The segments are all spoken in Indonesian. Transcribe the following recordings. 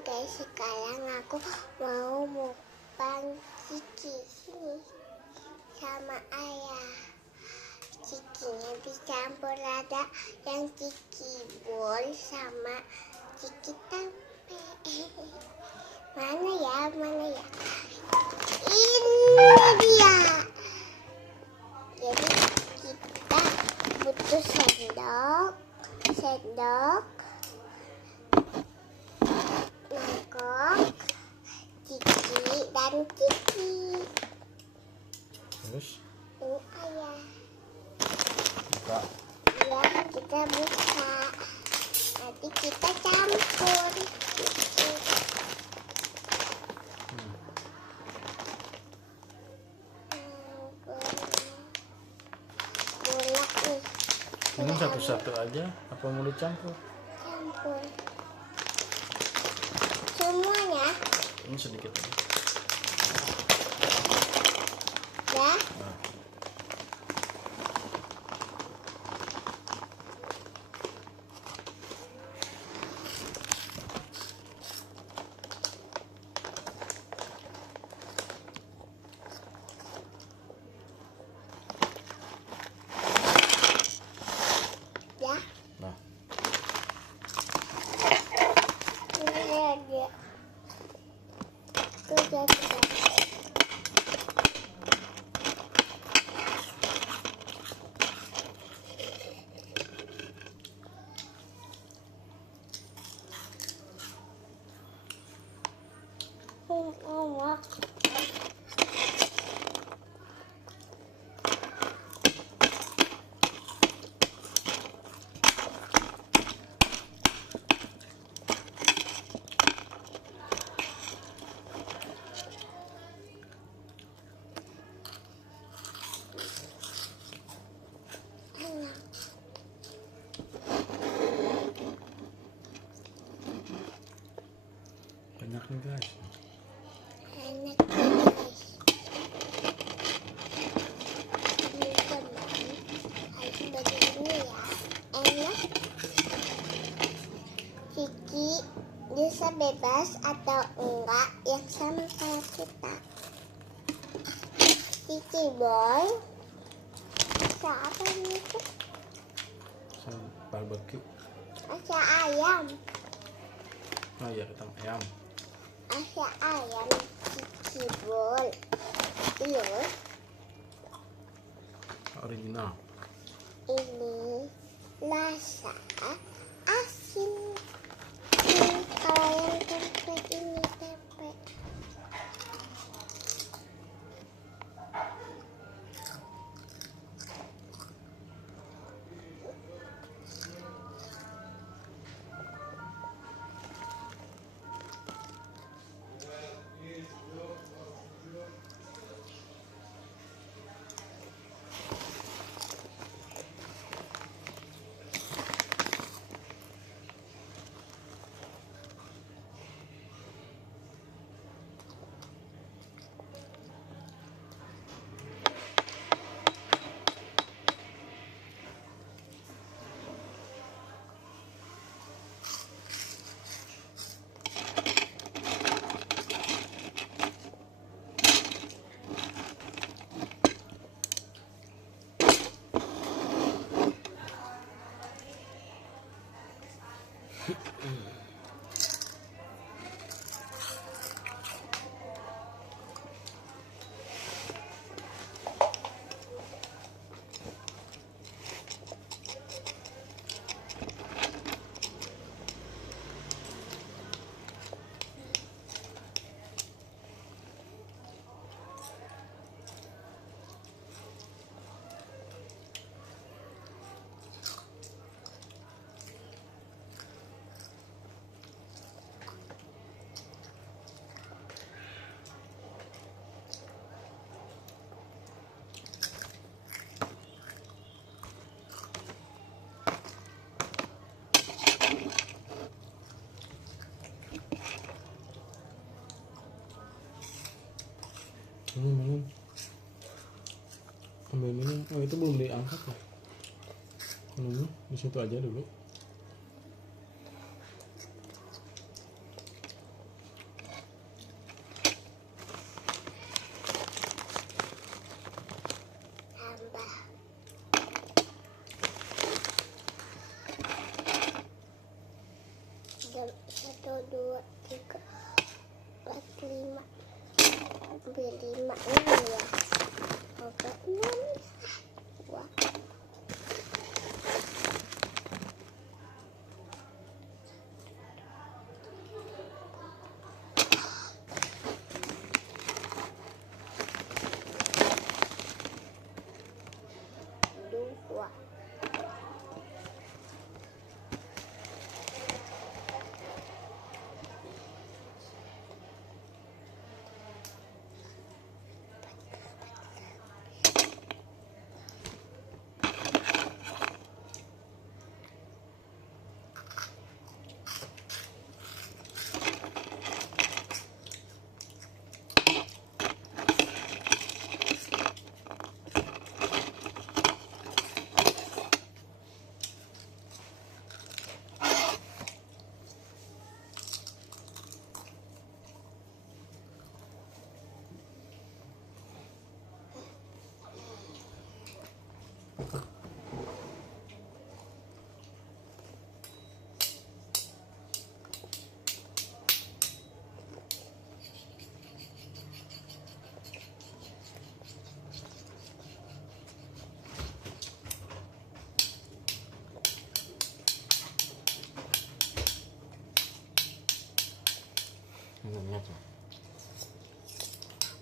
guys, sekarang aku mau mukbang Kiki sini sama ayah. Kikinya dicampur ada yang Kiki bol sama Kiki tempe. Mana ya? Ini dia. Jadi kita butuh sendok, mangkok, Kiki dan Kiki. Terus? Ini ayah. Buka. Ya, kita buka. Nanti kita campur. Bulak nih. Ini satu-satu aja, apa mau dicampur? Campur. Semuanya. Ini sedikit aja. Ya. Nah. Ya. Nah. Ini dia. Tuh jadi. Enak. Banyak nih guys. Enak guys. Ini teman harus begini ya. Enak. Kiki bisa bebas atau enggak yang sama kayak kita. Kiki boy. Siapa ini tuh? Barbecue. Asa ayam. Oh iya, kita ayam. Asa ayam Kiki boy. Telur. Original. Ini rasa asin. Kalau yang tempe ini tempe. Minum. Ambil minum. Oh itu belum diangkat ya. Minumnya di situ aja dulu. 1, 2, 3, 4, 5, 5, 6 ya. Oke, 6, 2. Minumnya tuh.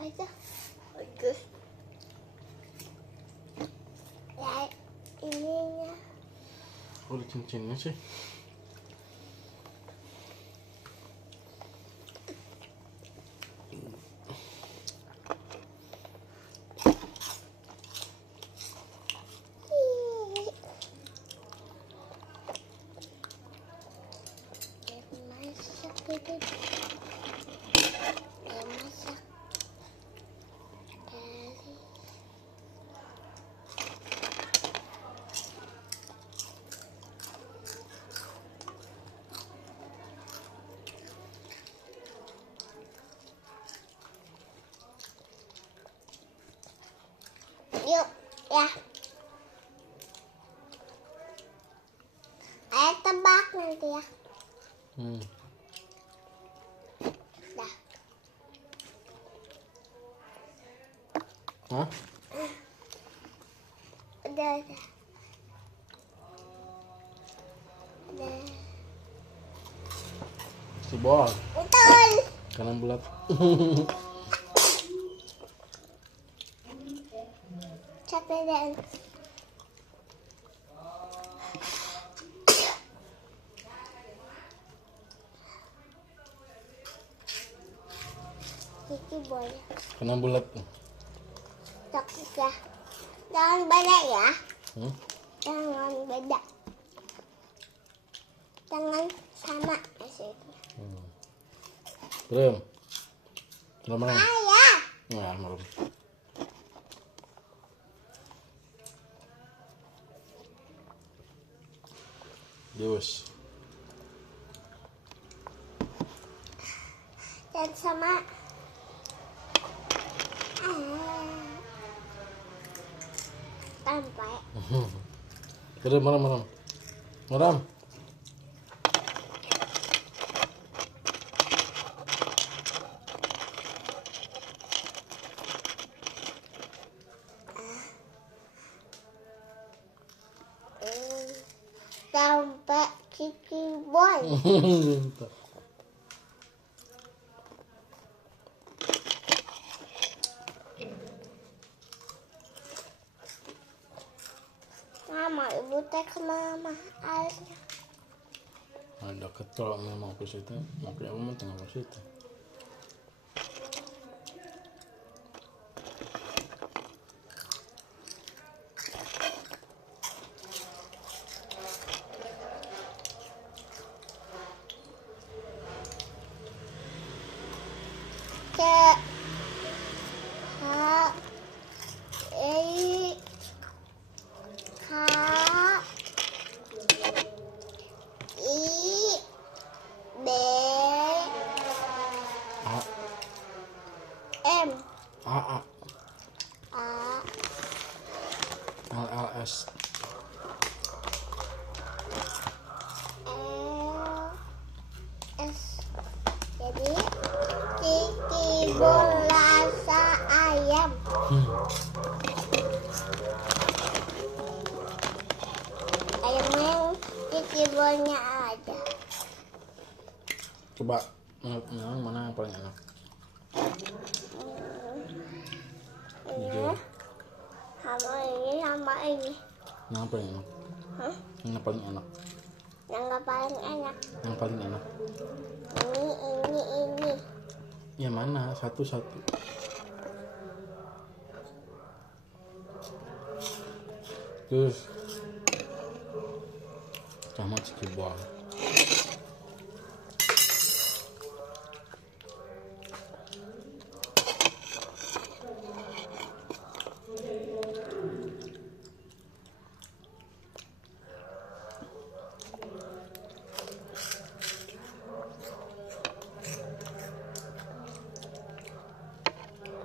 Aja. Bagus. Ya, ininya. Oh, ada cincinnya sih. Masak gitu. Masak. Dari. Yuk, ya. Ayo tebak nanti ya. Dah. Hah? Udah. Udah. Si bol. Betul. Kanan bulat. Capek dan. Kiki boleh. Kanan bulat. Coklat ya. Jangan beda ya. Jangan beda. Jangan sama maksudnya. Belum. Belum mana? Ayah. Nah, belum. Jus. Dan sama. Sampai. Belum, maram. Maram. Sampai Kiki boy. Mama, ibu teh ke mama airnya. Ada ketrok memang ke situ. Makanya memang tengah ke situ. C H I K I B M A A L S L rasa ayam. Ayamnya yang kecilnya aja. Coba yang mana yang paling enak? Ini sama ini. Yang paling enak? Hah? Yang paling enak? Yang nggak paling enak. Yang paling enak? Ini. Yang mana? Satu-satu. Terus sama cikibol.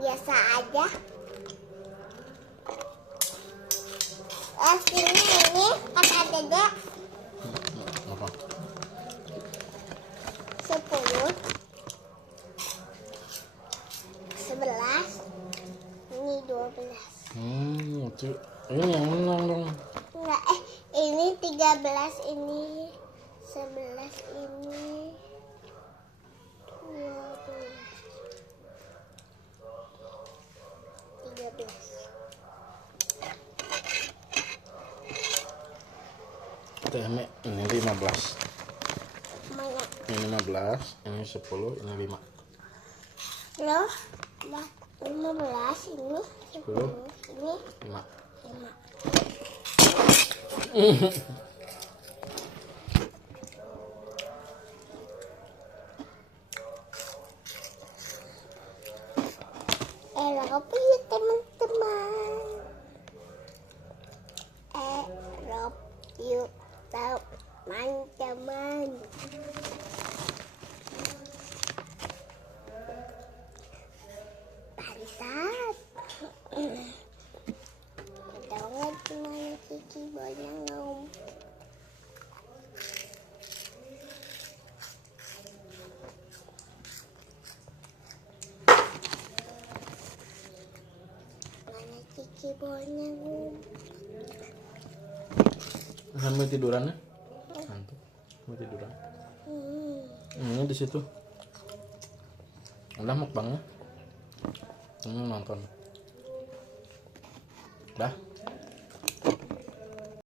Biasa aja. Ini kata Dede Apa? 10, 11, ini 12. Itu ini yang menang dong. Enggak, ini 13, ini 11, ini 12, 13. TM ini 15. Mana? Ini 15, ini 10, ini 5. Loh, 15, ini 10, 10, ini 5. 5. Eropa ya teman-teman. Eropa yuk teman-teman. Pantat. Tahu nggak gimana Kiki banyak ngomong? Mana Kiki banyak ngomong? Sampai tiduran ya? Ngantuk. Sampai tiduran. Ini di situ. Udah mukbangnya. Ini nonton. Dah.